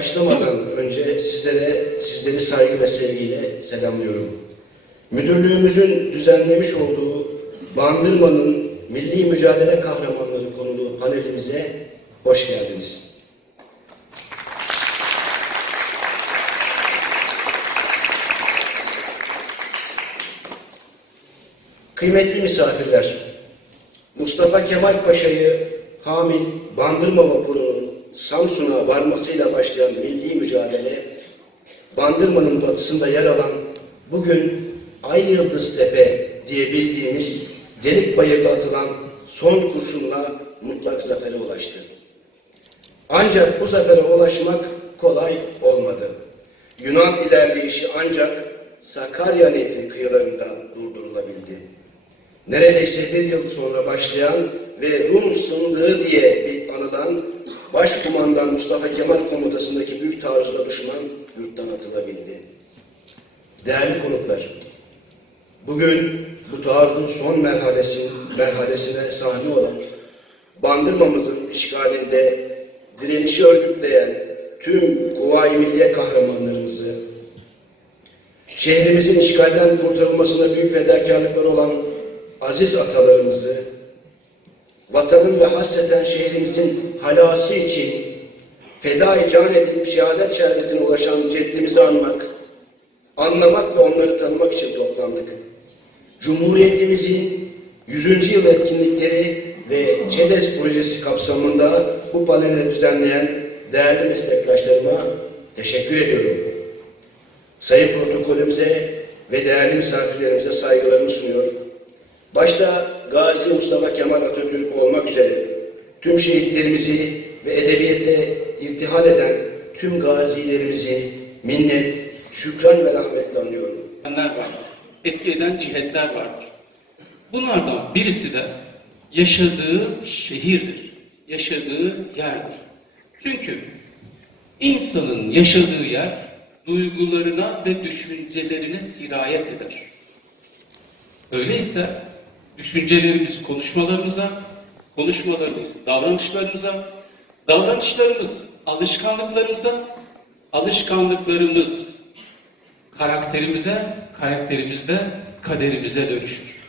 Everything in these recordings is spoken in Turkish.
başlamadan önce sizlere, sizleri saygı ve sevgiyle selamlıyorum. Müdürlüğümüzün düzenlemiş olduğu Bandırma'nın Milli Mücadele Kahramanları konulu panelimize hoş geldiniz. Kıymetli misafirler, Mustafa Kemal Paşa'yı Hamil Bandırma vapurunun Samsun'a varmasıyla başlayan milli mücadele, Bandırma'nın batısında yer alan bugün Ay Yıldız Tepe diye bildiğimiz delik bayırda atılan son kurşunla mutlak zafere ulaştı. Ancak bu zafere ulaşmak kolay olmadı. Yunan ilerleyişi ancak Sakarya Nehri kıyılarında durdurulabildi. Neredeyse bir yıl sonra başlayan ve Rum sındığı diye bir anılan Başkumandan Mustafa Kemal komutasındaki büyük taarruzda düşman yurttan atılabildi. Değerli konuklar, bugün bu taarruzun son merhalesinin, merhalesine sahne olan Bandırmamızın işgalinde direnişi örgütleyen tüm Kuvayi Milliye kahramanlarımızı, şehrimizin işgalden kurtarılmasına büyük fedakarlıkları olan aziz atalarımızı, vatanın ve hasreten şehrimizin halası için feda can edip şehadet şerbetine ulaşan ceddimizi anmak, anlamak ve onları tanımak için toplandık. Cumhuriyetimizin 100. yıl etkinlikleri ve ÇEDES projesi kapsamında bu paneli düzenleyen değerli meslektaşlarıma teşekkür ediyorum. Sayın protokolümüze ve değerli misafirlerimize saygılarımı sunuyor. Başta Gazi Mustafa Kemal Atatürk olmak üzere tüm şehitlerimizi ve edebiyete irtihal eden tüm gazilerimizi minnet, şükran ve rahmetle anıyorum. vardır. Etki eden cihetler vardır. Bunlardan birisi de yaşadığı şehirdir. Yaşadığı yerdir. Çünkü insanın yaşadığı yer duygularına ve düşüncelerine sirayet eder. Öyleyse düşüncelerimiz konuşmalarımıza, konuşmalarımız davranışlarımıza, davranışlarımız alışkanlıklarımıza, alışkanlıklarımız karakterimize, karakterimiz de kaderimize dönüşür.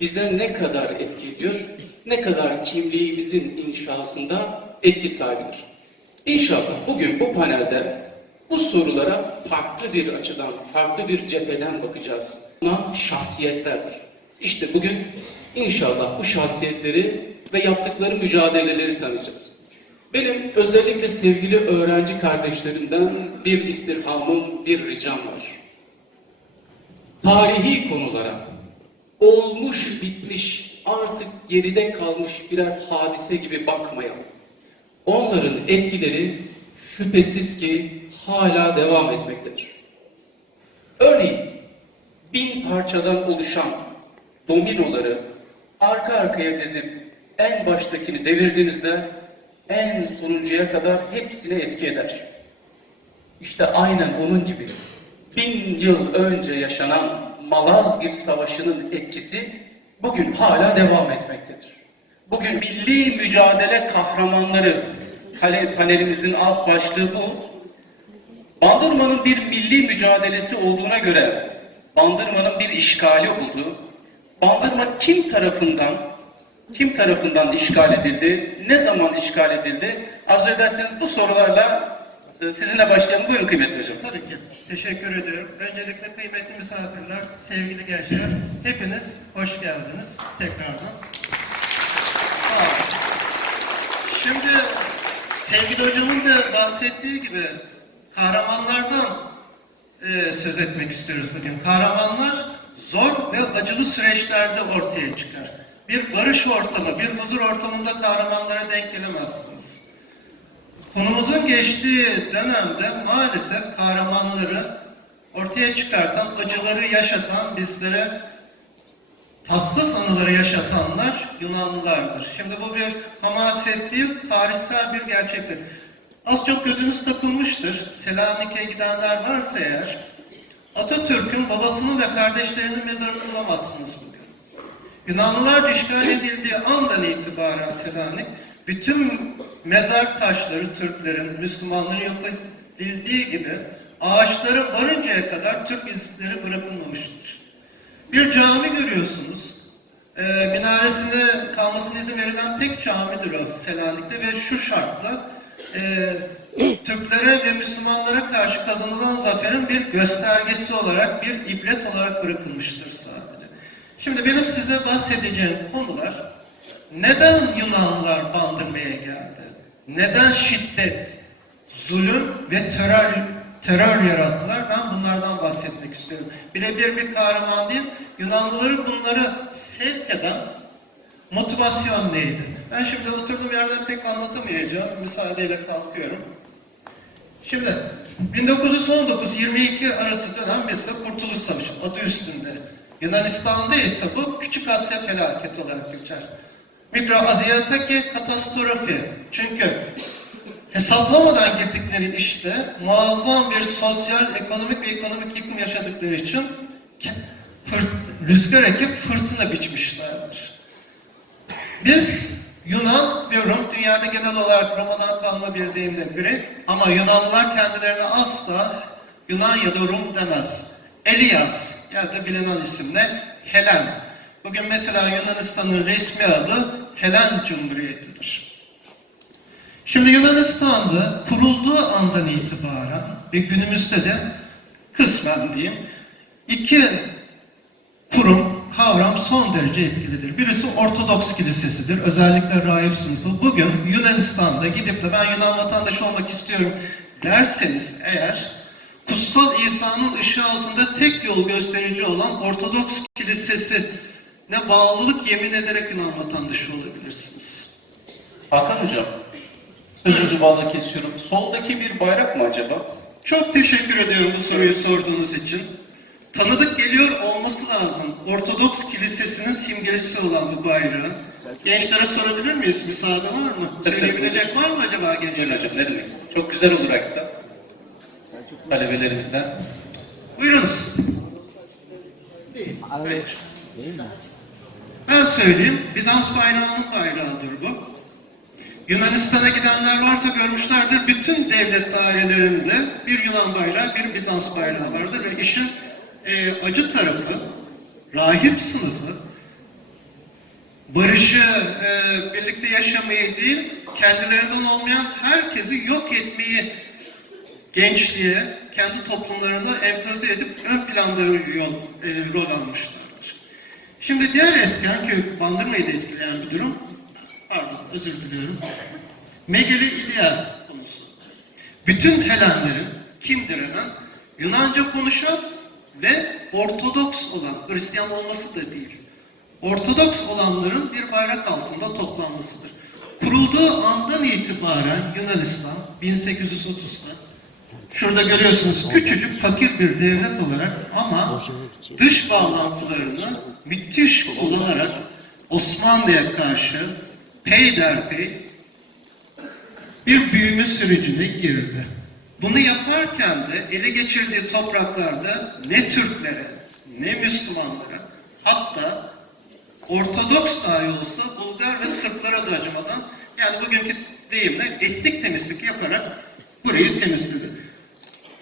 Bize ne kadar etki ediyor, ne kadar kimliğimizin inşasında etki sahibidir. İnşallah bugün bu panelde bu sorulara farklı bir açıdan, farklı bir cepheden bakacağız. Buna şahsiyetlerdir. İşte bugün inşallah bu şahsiyetleri ve yaptıkları mücadeleleri tanıyacağız. Benim özellikle sevgili öğrenci kardeşlerimden bir istirhamım, bir ricam var tarihi konulara olmuş bitmiş artık geride kalmış birer hadise gibi bakmayalım. Onların etkileri şüphesiz ki hala devam etmektedir. Örneğin bin parçadan oluşan dominoları arka arkaya dizip en baştakini devirdiğinizde en sonuncuya kadar hepsine etki eder. İşte aynen onun gibi bin yıl önce yaşanan Malazgirt Savaşı'nın etkisi bugün hala devam etmektedir. Bugün milli mücadele kahramanları panelimizin alt başlığı bu. Bandırma'nın bir milli mücadelesi olduğuna göre Bandırma'nın bir işgali oldu. Bandırma kim tarafından kim tarafından işgal edildi? Ne zaman işgal edildi? Arzu ederseniz bu sorularla e, sizinle başlayalım. Buyurun kıymetli hocam. Tabii ki. Teşekkür ediyorum. Öncelikle kıymetli misafirler, sevgili gençler, hepiniz hoş geldiniz tekrardan. Şimdi sevgili hocamın da bahsettiği gibi kahramanlardan e, söz etmek istiyoruz bugün. Kahramanlar zor ve acılı süreçlerde ortaya çıkar. Bir barış ortamı, bir huzur ortamında kahramanlara denk gelemezsiniz. Konumuzun geçtiği dönemde maalesef kahramanları ortaya çıkartan, acıları yaşatan, bizlere tatsız anıları yaşatanlar Yunanlılardır. Şimdi bu bir hamaset değil, tarihsel bir gerçektir. Az çok gözünüz takılmıştır. Selanik'e gidenler varsa eğer, Atatürk'ün babasının ve kardeşlerinin mezarını bulamazsınız bugün. Yunanlılar işgal edildiği andan itibaren Selanik, bütün mezar taşları Türklerin, Müslümanların yok bahsedildiği gibi ağaçları varıncaya kadar Türk izleri bırakılmamıştır. Bir cami görüyorsunuz. Ee, minaresine kalmasına izin verilen tek camidir o Selanik'te ve şu şartla e, Türklere ve Müslümanlara karşı kazanılan zaferin bir göstergesi olarak, bir ibret olarak bırakılmıştır sadece. Şimdi benim size bahsedeceğim konular neden Yunanlılar bandırmaya geldi? Neden şiddet, zulüm ve terör terör yarattılar? Ben bunlardan bahsetmek istiyorum. Birebir bir kahraman değil, Yunanlıları bunları sevk eden motivasyon neydi? Ben şimdi oturduğum yerden pek anlatamayacağım. Müsaadeyle kalkıyorum. Şimdi 1919-22 arası dönem mesela Kurtuluş Savaşı adı üstünde. Yunanistan'da ise bu Küçük Asya felaketi olarak geçer. Mikro Asya'daki katastrofi. Çünkü hesaplamadan girdikleri işte muazzam bir sosyal, ekonomik ve ekonomik yıkım yaşadıkları için rüzgar ekip fırtına biçmişlerdir. Biz Yunan ve Rum dünyada genel olarak Roma'dan kalma bir deyimle biri ama Yunanlılar kendilerine asla Yunan ya da Rum demez. Elias ya da bilinen isimle Helen. Bugün mesela Yunanistan'ın resmi adı Helen Cumhuriyeti'dir. Şimdi Yunanistan'da kurulduğu andan itibaren ve günümüzde de kısmen diyeyim iki kurum, kavram son derece etkilidir. Birisi Ortodoks Kilisesidir. Özellikle rahip sınıfı. Bugün Yunanistan'da gidip de ben Yunan vatandaşı olmak istiyorum derseniz eğer Kutsal İsa'nın ışığı altında tek yol gösterici olan Ortodoks Kilisesi ne bağlılık yemin ederek Yunan vatandaşı olabilirsiniz. Hakan Hocam, sözünüzü bağla kesiyorum. Soldaki bir bayrak mı acaba? Çok teşekkür ediyorum bu soruyu sorduğunuz için. Tanıdık geliyor olması lazım. Ortodoks Kilisesi'nin simgesi olan bu bayrağın. Gençlere sorabilir miyiz? Müsaade var mı? Söyleyebilecek var mı acaba gençler? hocam, ne demek? Çok güzel olur hatta. Talebelerimizden. Buyurunuz. Hayır. Ben söyleyeyim. Bizans bayrağının bayrağıdır bu. Yunanistan'a gidenler varsa görmüşlerdir. Bütün devlet dairelerinde bir Yunan bayrağı, bir Bizans bayrağı vardır ve işin e, acı tarafı, rahip sınıfı, barışı, e, birlikte yaşamayı değil, kendilerinden olmayan herkesi yok etmeyi gençliğe, kendi toplumlarını empoze edip ön planda yol, e, rol almışlardır. Şimdi diğer etken ki Bandırma'yı da etkileyen bir durum, pardon özür diliyorum, Megeli İlya konusu. Bütün Helenlerin, kimdir Helen? Yunanca konuşan ve Ortodoks olan, Hristiyan olması da değil, Ortodoks olanların bir bayrak altında toplanmasıdır. Kurulduğu andan itibaren Yunanistan 1830'da Şurada görüyorsunuz küçücük fakir bir devlet olarak ama dış bağlantılarını müthiş kullanarak Osmanlı'ya karşı peyderpey bir büyüme sürecine girdi. Bunu yaparken de ele geçirdiği topraklarda ne Türklere ne Müslümanlara hatta Ortodoks dahi olsa Bulgar ve Sırplara da acımadan yani bugünkü deyimle etnik temizlik yaparak burayı temizledi.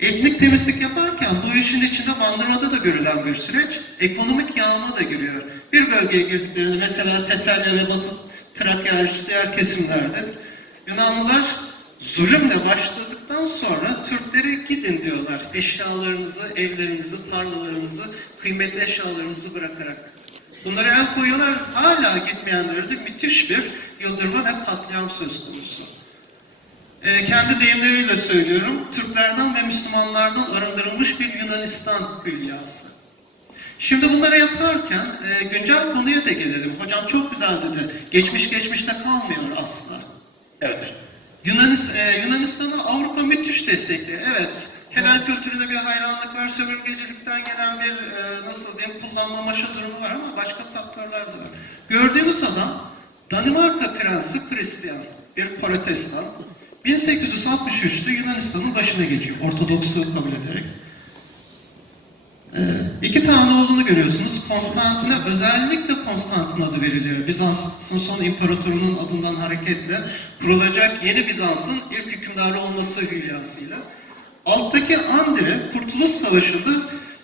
Etnik temizlik yaparken bu işin içinde bandırmada da görülen bir süreç, ekonomik yağma da giriyor. Bir bölgeye girdiklerinde mesela Tesalya ve Batı Trakya diğer kesimlerde Yunanlılar zulümle başladıktan sonra Türklere gidin diyorlar. Eşyalarınızı, evlerinizi, tarlalarınızı, kıymetli eşyalarınızı bırakarak. Bunlara el koyuyorlar, hala gitmeyenlerde müthiş bir yıldırma ve katliam söz konusu. E, kendi deyimleriyle söylüyorum, Türklerden ve Müslümanlardan arındırılmış bir Yunanistan hülyası. Şimdi bunları yaparken e, güncel konuya da gelelim. Hocam çok güzel dedi. Geçmiş geçmişte kalmıyor asla. Evet. Yunanis, e, Yunanistan'ı Avrupa müthiş destekliyor. Evet, Helen kültürüne bir hayranlık var, sömürgecilikten gelen bir e, nasıl diyeyim kullanmamaşa durumu var ama başka faktörler de var. Gördüğünüz adam Danimarka Prensi Hristiyan, bir protestan. 1863'te Yunanistan'ın başına geçiyor, Ortodoksluğu kabul ederek. Ee, iki tane oğlunu görüyorsunuz. Konstantin'e özellikle Konstantin adı veriliyor. Bizans'ın son imparatorunun adından hareketle kurulacak yeni Bizans'ın ilk hükümdarı olması hülyasıyla. Alttaki Andre Kurtuluş Savaşı'nda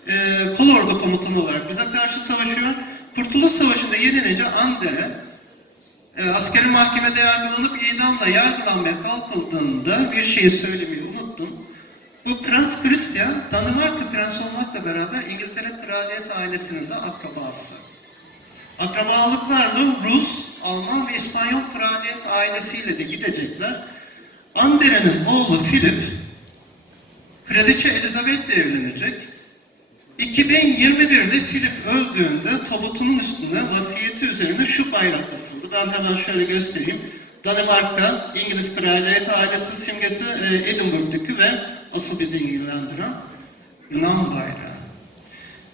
e, kolordu komutanı olarak bize karşı savaşıyor. Kurtuluş Savaşı'nda yenilince Andre e, askeri mahkemede yargılanıp idamla yargılanmaya kalkıldığında bir şeyi unuttum. Bu Prens Christian, Danimarka Prensi olmakla beraber İngiltere Kraliyet ailesinin de akrabası. Akrabalıklarla Rus, Alman ve İspanyol kraliyet ailesiyle de gidecekler. Andere'nin oğlu Philip, Kraliçe Elizabeth'le evlenecek. 2021'de Philip öldüğünde tabutunun üstüne vasiyeti üzerine şu bayrak asıldı. Ben hemen şöyle göstereyim. Danimarka, İngiliz Kraliyet ailesi simgesi e, Edinburgh'daki ve asıl bizi ilgilendiren Yunan bayrağı.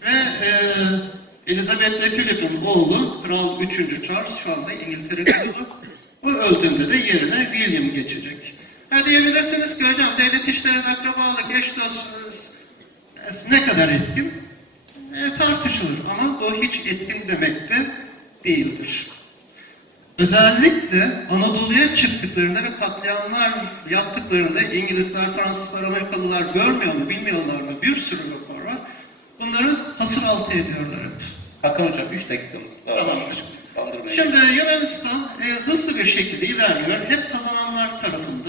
Ve e, Elizabeth ile Philip'in oğlu Kral 3. Charles şu anda İngiltere kralı. O öldüğünde de yerine William geçecek. Ha diyebilirsiniz ki hocam devlet işlerinde akrabalık, eş dost ne kadar etkin? E, tartışılır ama bu hiç etkin demek de değildir. Özellikle Anadolu'ya çıktıklarında ve katliamlar yaptıklarında İngilizler, Fransızlar, Amerikalılar görmüyor mu, bilmiyorlar mı? Bir sürü rapor var. Bunları hasır altı ediyorlar hep. Hakan Hocam 3 dakikamız daha. Tamamdır. Bandırmayın. Şimdi Yunanistan e, hızlı bir şekilde ilerliyor. Hep kazananlar tarafında.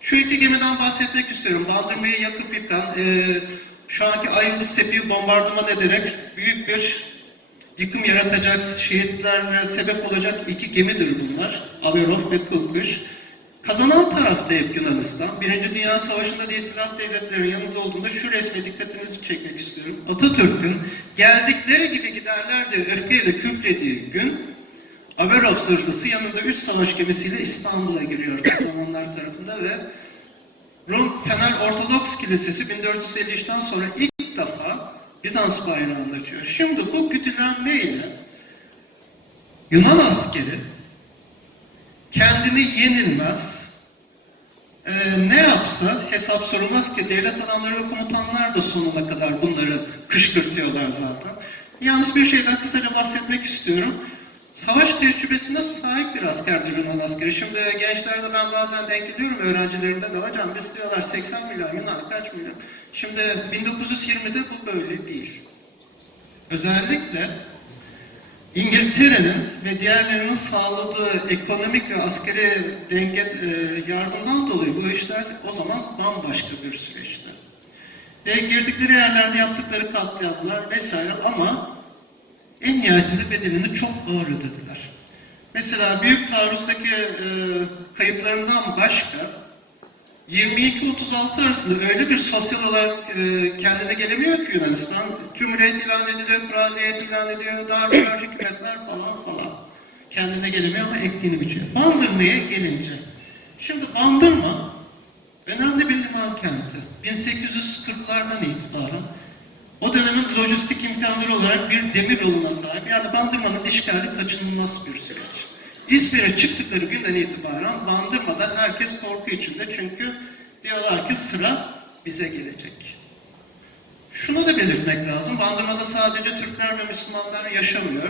Şu iki gemiden bahsetmek istiyorum. Bandırmayı yakıp yıkan, e, şu anki Ayıldız Tepe'yi bombardıman ederek büyük bir yıkım yaratacak, şehitlerle sebep olacak iki gemidir bunlar. Averof ve Kılkış. Kazanan tarafta hep Yunanistan. Birinci Dünya Savaşı'nda da İtilaf Devletleri yanında olduğunda şu resme dikkatinizi çekmek istiyorum. Atatürk'ün geldikleri gibi giderler diye öfkeyle kükrediği gün Averof zırhlısı yanında üç savaş gemisiyle İstanbul'a giriyor kazananlar tarafında ve Rum Fener Ortodoks Kilisesi 1453'ten sonra ilk defa Bizans bayrağını açıyor. Şimdi bu güdülenmeyle Yunan askeri kendini yenilmez, e, ne yapsa hesap sorulmaz ki devlet adamları ve komutanlar da sonuna kadar bunları kışkırtıyorlar zaten. Yalnız bir şeyden kısaca bahsetmek istiyorum. Savaş tecrübesine sahip bir askerdir Yunan askeri. Şimdi gençlerde ben bazen denk ediyorum öğrencilerimde de hocam biz diyorlar 80 milyon Yunan kaç milyon? Şimdi 1920'de bu böyle değil. Özellikle İngiltere'nin ve diğerlerinin sağladığı ekonomik ve askeri denge e, yardımdan dolayı bu işler o zaman bambaşka bir süreçti. Ve girdikleri yerlerde yaptıkları katliamlar vesaire ama en nihayetinde bedelini çok ağır ödediler. Mesela Büyük Taarruz'daki e, kayıplarından başka 22-36 arasında öyle bir sosyal olarak e, kendine gelemiyor ki Yunanistan. Cumhuriyet ilan ediliyor, kraliyet ilan ediyor, darbeler, hükümetler falan falan. Kendine gelemiyor ama ektiğini biçiyor. Bandırma'ya gelince. Şimdi Bandırma önemli bir liman kenti. 1840'lardan itibaren o dönemin lojistik imkanları olarak bir demir yoluna sahip. Yani Bandırma'nın işgali kaçınılmaz bir süreç. İzmir'e çıktıkları günden itibaren Bandırma'da herkes korku içinde çünkü diyorlar ki sıra bize gelecek. Şunu da belirtmek lazım. Bandırma'da sadece Türkler ve Müslümanlar yaşamıyor.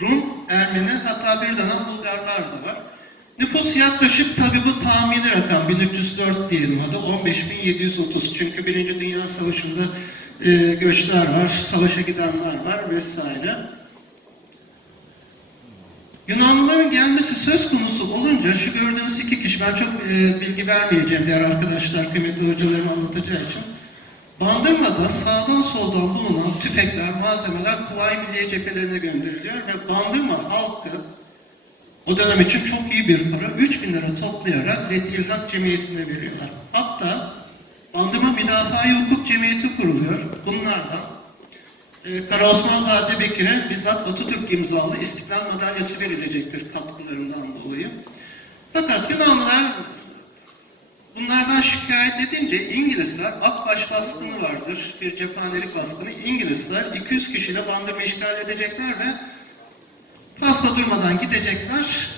Rum, Ermeni hatta bir dönem Bulgarlar da var. Nüfus yaklaşık tabi bu tahmini rakam 1304 diyelim hadi 15.730 çünkü Birinci Dünya Savaşı'nda e, göçler var, savaşa gidenler var vesaire. Yunanlıların gelmesi söz konusu olunca şu gördüğünüz iki kişi, ben çok e, bilgi vermeyeceğim diğer arkadaşlar, kıymetli hocalarım anlatacağı için. Bandırmada sağdan soldan bulunan tüfekler, malzemeler Kuvayi Milliye cephelerine gönderiliyor ve Bandırma halkı o dönem için çok iyi bir para, 3000 lira toplayarak Reddilhat Cemiyeti'ne veriyorlar. Hatta Bandırma Müdafaa-i Hukuk Cemiyeti kuruluyor. Bunlardan Kara Osmanzade Bekir'e bizzat Atatürk imzalı İstiklal Madalyası verilecektir katkılarından dolayı. Fakat Yunanlılar bunlardan şikayet edince İngilizler Akbaş baskını vardır, bir cephanelik baskını. İngilizler 200 kişiyle bandırma işgal edecekler ve fazla durmadan gidecekler.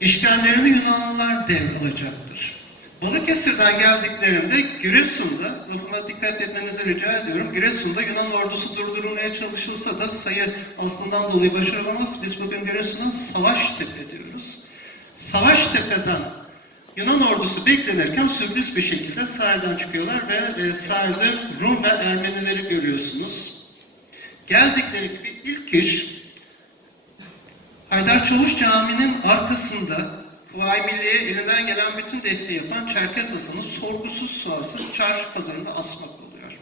İşgallerini Yunanlılar devralacaktır. Balıkesir'den geldiklerinde Giresun'da, lafıma dikkat etmenizi rica ediyorum, Giresun'da Yunan ordusu durdurulmaya çalışılsa da sayı aslından dolayı başarılamaz. Biz bugün Giresun'a Savaştepe diyoruz. Savaştepe'den Yunan ordusu beklenirken sürpriz bir şekilde sahilden çıkıyorlar ve e, sahilde Rum ve Ermenileri görüyorsunuz. Geldikleri ilk iş Haydar Çavuş Camii'nin arkasında Kuvayi Milliye elinden gelen bütün desteği yapan Çerkes Hasan'ı sorgusuz sualsiz çarşı pazarında asmak oluyor.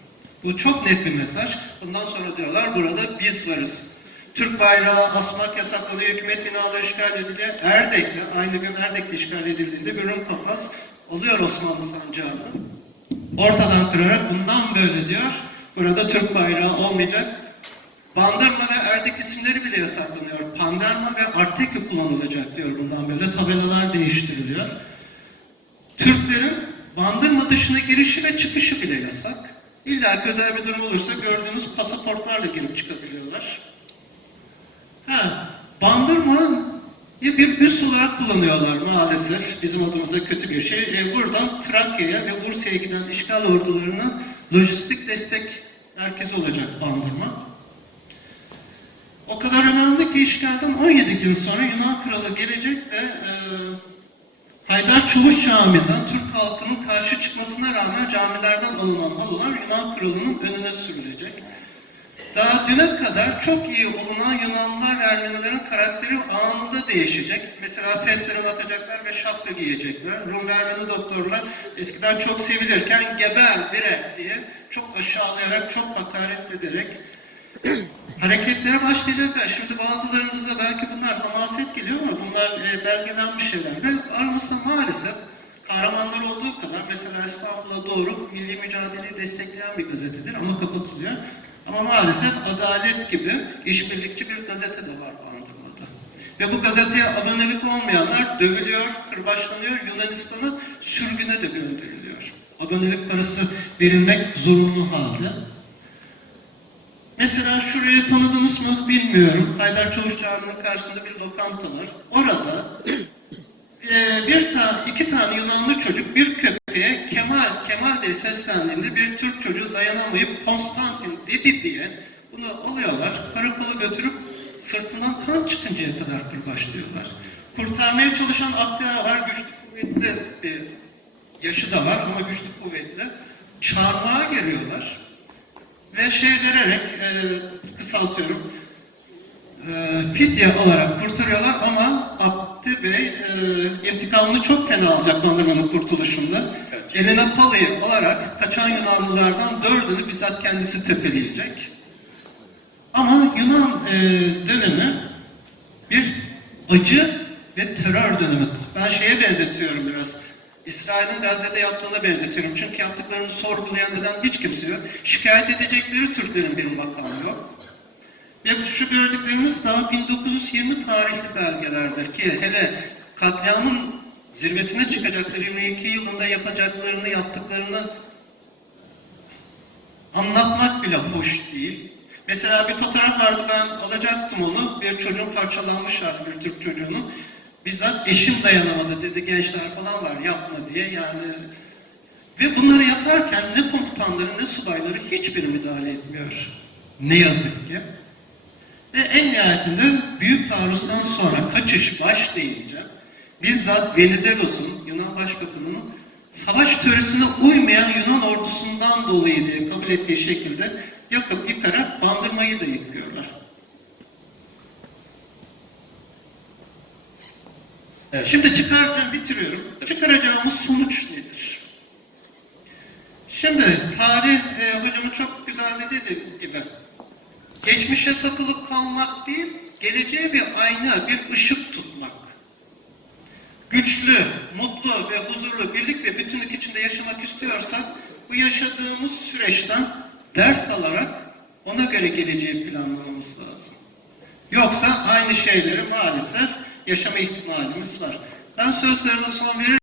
Bu çok net bir mesaj. Bundan sonra diyorlar burada biz varız. Türk bayrağı asmak yasaklanıyor, hükümet binaları işgal ediliyor. Erdek'te, aynı gün Erdek'te işgal edildiğinde bir Rum papaz alıyor Osmanlı sancağını. Ortadan kırarak bundan böyle diyor. Burada Türk bayrağı olmayacak. Bandırma ve Erdek isimleri bile yasaklanıyor. Panderma ve Artekü kullanılacak diyor bundan böyle. Tabelalar değiştiriliyor. Türklerin Bandırma dışına girişi ve çıkışı bile yasak. İlla özel bir durum olursa gördüğünüz pasaportlarla girip çıkabiliyorlar. Ha, Bandırma bir üs olarak kullanıyorlar maalesef. Bizim adımıza kötü bir şey. E, buradan Trakya'ya ve Bursa'ya giden işgal ordularına lojistik destek merkezi olacak Bandırma. O kadar önemli ki işgalden 17 gün sonra Yunan kralı gelecek ve e, Haydar Çavuş Camii'den Türk halkının karşı çıkmasına rağmen camilerden alınan halılar Yunan kralının önüne sürülecek. Daha düne kadar çok iyi olunan Yunanlılar ve Ermenilerin karakteri anında değişecek. Mesela feslerini atacaklar ve şapka giyecekler. Rum ve Ermeni doktorlar eskiden çok sevilirken geber, bire diye çok aşağılayarak, çok hakaret ederek hareketlere başlayacaklar. Şimdi bazılarınıza belki bunlar hamaset geliyor ama bunlar e, belgelenmiş şeyler. Ve aramızda maalesef kahramanlar olduğu kadar mesela İstanbul'a doğru milli mücadeleyi destekleyen bir gazetedir ama kapatılıyor. Ama maalesef Adalet gibi işbirlikçi bir gazete de var Bandırma'da. Ve bu gazeteye abonelik olmayanlar dövülüyor, kırbaçlanıyor, Yunanistan'a sürgüne de gönderiliyor. Abonelik parası verilmek zorunlu halde. Mesela şurayı tanıdınız mı bilmiyorum. Haydar Çavuş Camii'nin karşısında bir lokanta var. Orada e, bir tane, iki tane Yunanlı çocuk bir köpeğe Kemal, Kemal diye seslendiğinde bir Türk çocuğu dayanamayıp Konstantin dedi diye bunu alıyorlar, karakola götürüp sırtından kan çıkıncaya kadar kırbaçlıyorlar. Kurtarmaya çalışan aktör var, güçlü kuvvetli bir yaşı da var ama güçlü kuvvetli. Çarmıha geliyorlar ve şey vererek e, kısaltıyorum e, fidye alarak kurtarıyorlar ama Abdi Bey e, intikamını çok fena alacak Bandırma'nın kurtuluşunda. Eline palayı alarak kaçan Yunanlılardan dördünü bizzat kendisi tepeleyecek. Ama Yunan e, dönemi bir acı ve terör dönemi. Ben şeye benzetiyorum biraz. İsrail'in Gazze'de yaptığına benzetiyorum. Çünkü yaptıklarını sorgulayan neden hiç kimse yok. Şikayet edecekleri Türklerin bir makamı yok. Ve şu gördükleriniz daha 1920 tarihli belgelerdir ki hele katliamın zirvesine çıkacakları 22 yılında yapacaklarını, yaptıklarını anlatmak bile hoş değil. Mesela bir fotoğraf vardı ben alacaktım onu. Bir çocuğun parçalanmış hali bir Türk çocuğunun. Bizzat eşim dayanamadı dedi gençler falan var yapma diye yani. Ve bunları yaparken ne komutanları ne subayları hiçbiri müdahale etmiyor. Ne yazık ki. Ve en nihayetinde büyük taarruzdan sonra kaçış başlayınca bizzat Venizelos'un Yunan Başbakanı'nın savaş töresine uymayan Yunan ordusundan dolayı diye kabul ettiği şekilde yakıp yıkarak bandırmayı da yıkıyorlar. Evet. Şimdi çıkaracağım, bitiriyorum. Çıkaracağımız sonuç nedir? Şimdi tarih e, hocamın çok güzel dediği gibi geçmişe takılıp kalmak değil, geleceğe bir ayna, bir ışık tutmak. Güçlü, mutlu ve huzurlu birlik ve bütünlük içinde yaşamak istiyorsak bu yaşadığımız süreçten ders alarak ona göre geleceği planlamamız lazım. Yoksa aynı şeyleri maalesef yaşama ihtimalimiz var. Ben sözlerime son veririm.